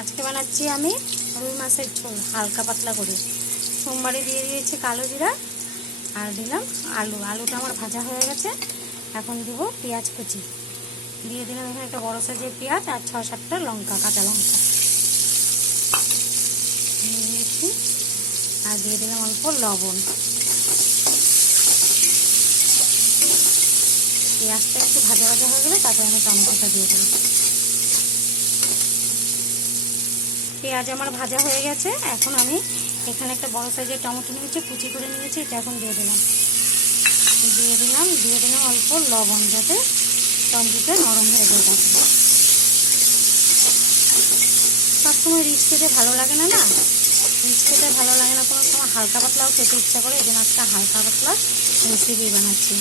আজকে বানাচ্ছি আমি রুই মাছের ঝোল হালকা পাতলা করে। সোমবারে দিয়ে দিয়েছি কালো জিরা আর দিলাম আলু। আলুটা আমার ভাজা হয়ে গেছে। এখন দিব পেঁয়াজ কুচি, দিয়ে দিলাম এখানে একটা বড় সাইজের পেঁয়াজ আর 6-7টা লঙ্কা, কাঁচা লঙ্কা দিয়ে দিয়েছি। আর দিয়ে দিলাম অল্প লবণ। পেঁয়াজটা একটু ভাজা ভাজা হয়ে গেলে তারপরে আমি টমেটোটা দিয়ে দেবো। পেঁয়াজ আমার ভাজা হয়ে গেছে। এখন আমি এখানে একটা বড় সাইজের টমেটো নিয়েছি, কুচি করে নিয়েছি, এটা এখন দিয়ে দিলাম অল্প লবণ, যাতে টমেটোটা নরম হয়ে যায়। তারপরে সবসময় রিচ খেতে ভালো লাগে না, রিচ খেতে ভালো লাগে না কোনো সময়, হালকা পাতলাও খেতে ইচ্ছা করে। এই জন্য আজকে হালকা পাতলা রেসিপি বানাচ্ছি।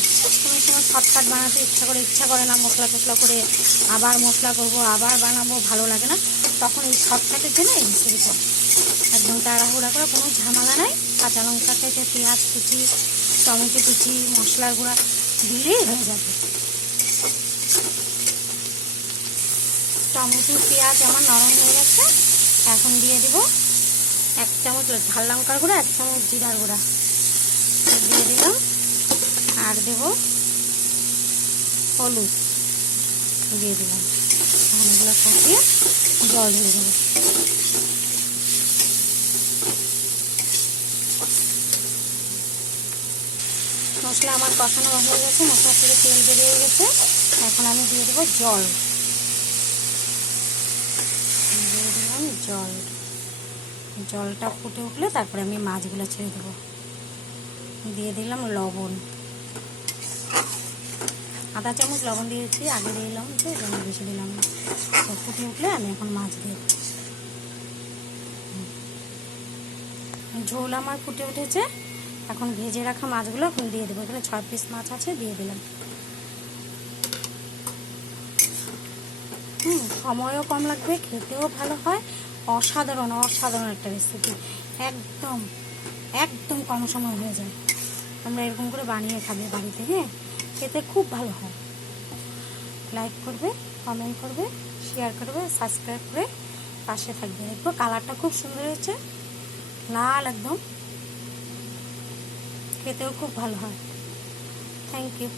কোনো সময় শর্টকাট বানাতে ইচ্ছা করে না, মশলা টশলা করে আবার মশলা করব, আবার বানাবো, ভালো লাগে না। তখন এই শর্টকাটের জন্য এই রেসিপিটা একদম তাড়াহুড়া করে, কোনো ঝামেলা নাই। কাঁচা লঙ্কা কেটে, পেঁয়াজ কুচি, টমেটো কুচি, মশলার গুঁড়া দিলেই হয়ে যাবে। টমেটো পেঁয়াজ আমার নরম হয়ে গেছে। এখন দিয়ে দেব 1 চামচ ঝাল লঙ্কার গুঁড়া, 1 চামচ জিরার গুঁড়া দিয়ে দিলাম। আর দেব হলুদ দিয়ে দিলাম। এখন এগুলো কষিয়ে জল ঢেলে দেবো। মশলা আমার কষানো হয়ে গেছে, মশলা থেকে তেল বেরিয়ে গেছে। এখন আমি দিয়ে দেবো জল। দিয়ে দিলাম জল। জলটা ফুটে উঠলে তারপরে আমি মাছগুলো ছেড়ে দেবো। দিয়ে দিলাম লবণ, আধা চামচ লবণ দিয়েছি, আগে দিলাম তো জন্য বেশি দিলাম না। তো ফুটে উঠলে আমি এখন মাছ দিয়ে দেবো। ঝোল আমার ফুটে উঠেছে। এখন ভেজে রাখা মাছগুলো এখন দিয়ে দেবো। এখানে 6 পিস মাছ আছে, দিয়ে দিলাম। সময়ও কম লাগবে, খেতেও ভালো হয়। অসাধারণ একটা রেসিপি, একদম একদম কম সময় হয়ে যায়। তোমরা এরকম করে বানিয়ে খাবে বাড়িতে, খেতে খুব ভালো হয়। লাইক করবে, কমেন্ট করবে, শেয়ার করবে, সাবস্ক্রাইব করে পাশে থাকবে। দেখবো কালারটা খুব সুন্দর হয়েছে, লাল একদম, খেতেও খুব ভালো হয়। Thank you.